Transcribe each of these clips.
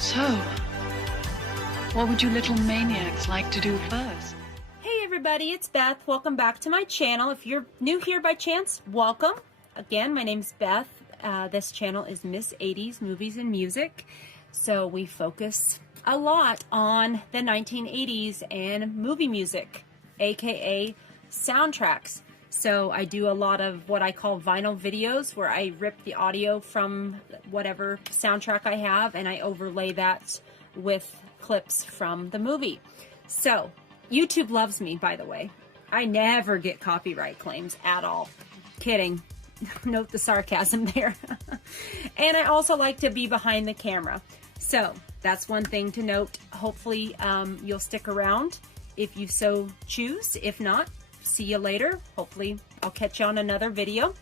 So, what would you little maniacs like to do first? Hey everybody, it's Beth. Welcome back to my channel. If you're new here by chance, welcome. Again, my name's Beth. This channel is Miss 80s Movies and Music. So we focus a lot on the 1980s and movie music, aka soundtracks. So I do a lot of what I call vinyl videos where I rip the audio from whatever soundtrack I have and I overlay that with clips from the movie. So YouTube loves me, by the way. I never get copyright claims at all. Kidding. Note the sarcasm there. And I also like to be behind the camera. So that's one thing to note. Hopefully you'll stick around if you so choose. If not, see you later. Hopefully I'll catch you on another video.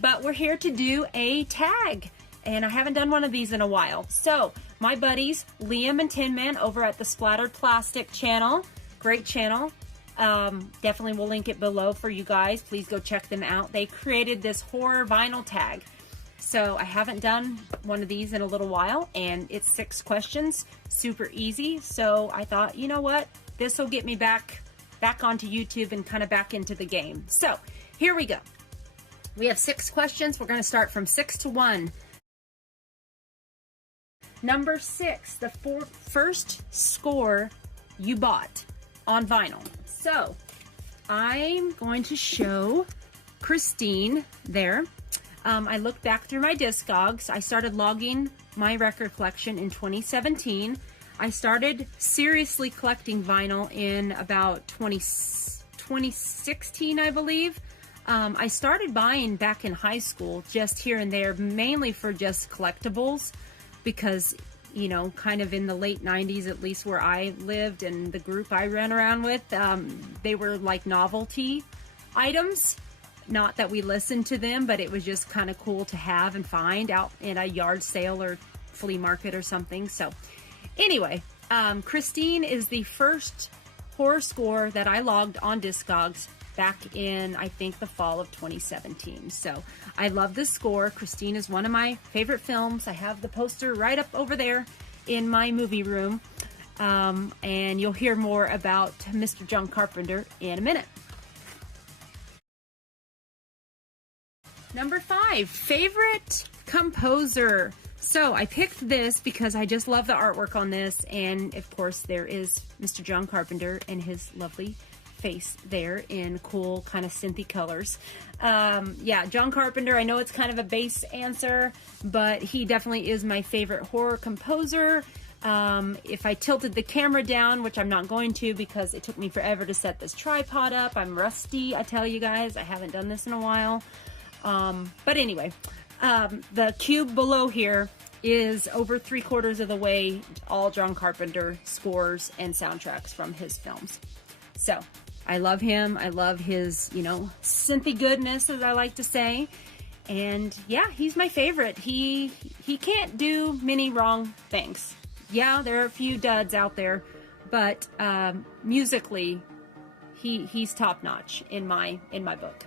But we're here to do a tag. And I haven't done one of these in a while. So my buddies, Liam and Tin Man over at the Splatteredplastic channel. Great channel. Definitely will link it below for you guys. Please go check them out. They created this horror vinyl tag. So I haven't done one of these in a little while, and it's 6 questions, super easy. So I thought, you know what? This will get me back onto YouTube and kind of back into the game. So here we go. We have 6 questions. We're going to start from 6 to 1. Number 6, the first score you bought on vinyl. So I'm going to show Christine there. I looked back through my Discogs. I started logging my record collection in 2017. I started seriously collecting vinyl in about 2016, I believe. I started buying back in high school, just here and there, mainly for just collectibles, because, you know, kind of in the late 90s, at least where I lived and the group I ran around with, they were like novelty items. Not that we listened to them, but it was just kind of cool to have and find out in a yard sale or flea market or something. So anyway, Christine is the first horror score that I logged on Discogs back in, I think, the fall of 2017. So I love this score. Christine is one of my favorite films. I have the poster right up over there in my movie room. And you'll hear more about Mr. John Carpenter in a minute. Number 5, favorite composer. So I picked this because I just love the artwork on this, and of course there is Mr. John Carpenter and his lovely face there in cool kind of synthy colors. Yeah, John Carpenter, I know it's kind of a base answer, but he definitely is my favorite horror composer. If I tilted the camera down, which I'm not going to because it took me forever to set this tripod up. I'm rusty, I tell you guys. I haven't done this in a while. But anyway, the cube below here is over 3/4 of the way all John Carpenter scores and soundtracks from his films. So I love him. I love his, you know, synthy goodness, as I like to say. And yeah, he's my favorite. He can't do many wrong things. Yeah, there are a few duds out there, but musically, he's top notch in my book.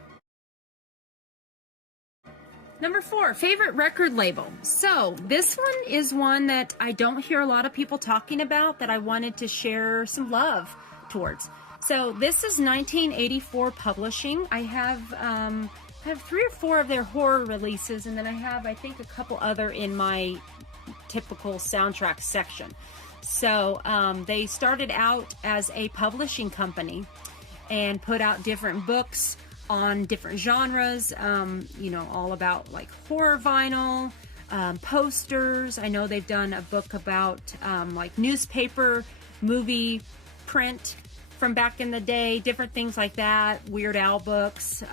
Number 4, favorite record label. So this one is one that I don't hear a lot of people talking about that I wanted to share some love towards. So this is 1984 Publishing. I have 3 or 4 of their horror releases, and then I have, I think, a couple other in my typical soundtrack section. So they started out as a publishing company and put out different books on different genres, you know, all about like horror vinyl, posters. I know they've done a book about like newspaper, movie, print from back in the day, different things like that, Weird Al books,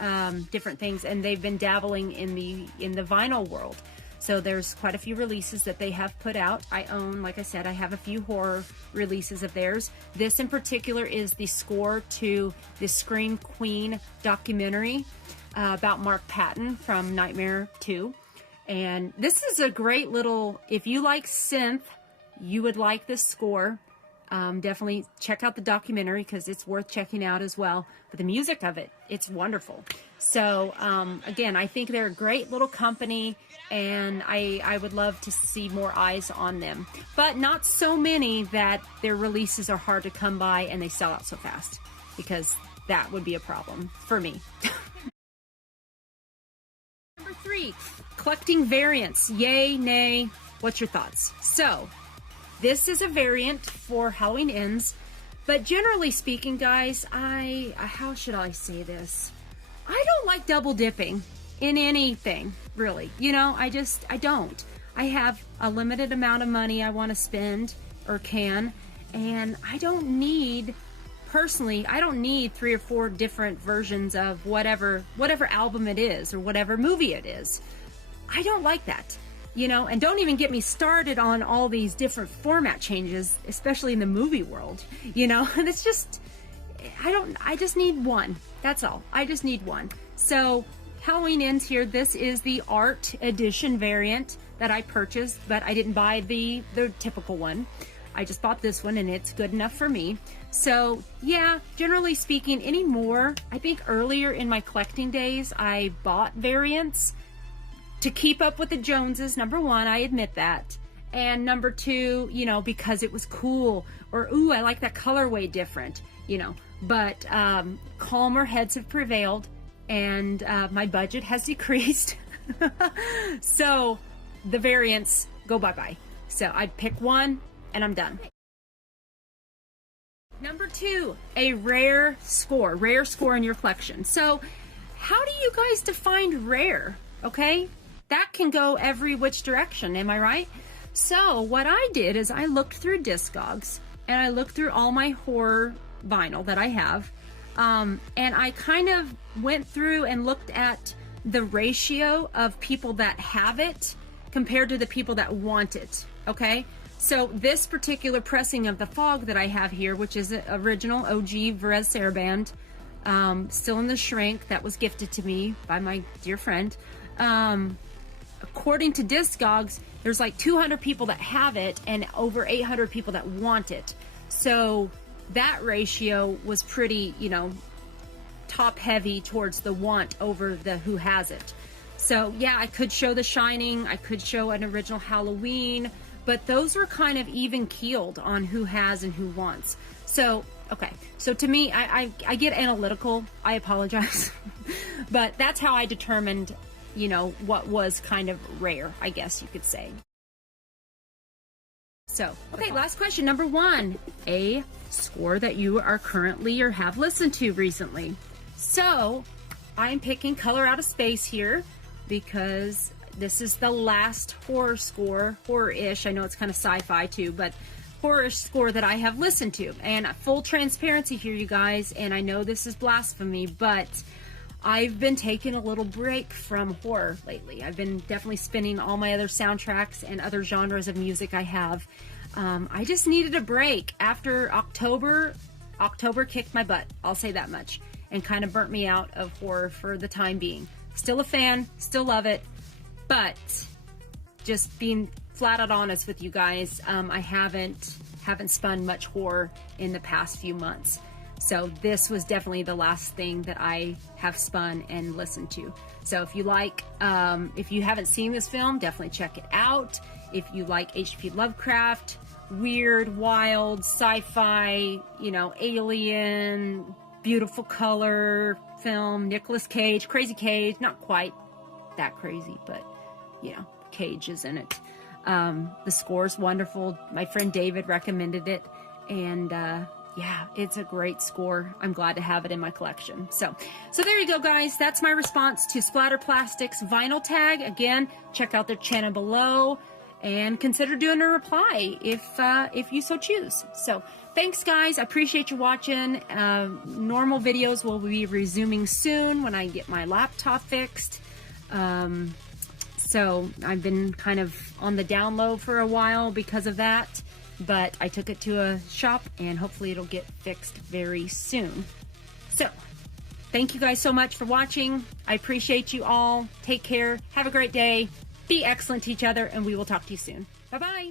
different things, and they've been dabbling in the vinyl world. So there's quite a few releases that they have put out. I own, like I said, I have a few horror releases of theirs. This in particular is the score to the Scream Queen documentary about Mark Patton from Nightmare 2. And this is a great little, if you like synth, you would like this score. Definitely check out the documentary because it's worth checking out as well. But the music of it, it's wonderful. So again, I think they're a great little company, and I would love to see more eyes on them, but not so many that their releases are hard to come by and they sell out so fast, because that would be a problem for me. Number 3, collecting variants. Yay, nay, what's your thoughts? So this is a variant for Halloween Ends, but generally speaking, guys, how should I say this? I don't like double dipping in anything, really. You know, I don't. I have a limited amount of money I want to spend, or can, and I don't need, personally, I don't need 3 or 4 different versions of whatever album it is or whatever movie it is. I don't like that, you know, and don't even get me started on all these different format changes, especially in the movie world, you know, and it's just, I just need one. That's all. I just need one. So Halloween Ends here. This is the art edition variant that I purchased, but I didn't buy the typical one. I just bought this one, and it's good enough for me. So yeah, generally speaking, anymore, I think earlier in my collecting days, I bought variants to keep up with the Joneses. Number 1, I admit that. And number 2, you know, because it was cool, or ooh, I like that colorway different, you know. But calmer heads have prevailed, and my budget has decreased. So the variants go bye-bye. So I pick one and I'm done. Number 2, a rare score in your collection. So how do you guys define rare? Okay, that can go every which direction, am I right? So what I did is I looked through Discogs, and I looked through all my horror vinyl that I have, and I kind of went through and looked at the ratio of people that have it compared to the people that want it. Okay, so this particular pressing of The Fog that I have here, which is an original OG Varese Saraband, still in the shrink, that was gifted to me by my dear friend. According to Discogs, there's like 200 people that have it and over 800 people that want it. So that ratio was pretty, you know, top heavy towards the want over the who has it. So yeah, I could show The Shining, I could show an original Halloween, but those were kind of even keeled on who has and who wants. So okay, so to me, I get analytical, I apologize. But that's how I determined, you know, what was kind of rare, I guess you could say. So, okay, last question, number 1, a score that you are currently or have listened to recently. So, I'm picking Color Out of Space here because this is the last horror score, horror-ish, I know it's kind of sci-fi too, but horror-ish score that I have listened to. And full transparency here, you guys, and I know this is blasphemy, but I've been taking a little break from horror lately. I've been definitely spinning all my other soundtracks and other genres of music I have. I just needed a break after October. October kicked my butt, I'll say that much, and kind of burnt me out of horror for the time being. Still a fan, still love it, but just being flat out honest with you guys, I haven't spun much horror in the past few months. So this was definitely the last thing that I have spun and listened to. So if you like, if you haven't seen this film, definitely check it out. If you like H.P. Lovecraft, weird, wild, sci-fi, you know, alien, beautiful color film, Nicolas Cage, Crazy Cage, not quite that crazy, but, you know, Cage is in it. The score's wonderful. My friend David recommended it, and yeah, it's a great score. I'm glad to have it in my collection. So there you go, guys. That's my response to Splatterplastic's vinyl tag. Again, check out their channel below and consider doing a reply if you so choose. So thanks, guys. I appreciate you watching. Normal videos will be resuming soon when I get my laptop fixed. So I've been kind of on the down low for a while because of that. But I took it to a shop, and hopefully it'll get fixed very soon. So, thank you guys so much for watching. I appreciate you all. Take care. Have a great day. Be excellent to each other, and we will talk to you soon. Bye-bye.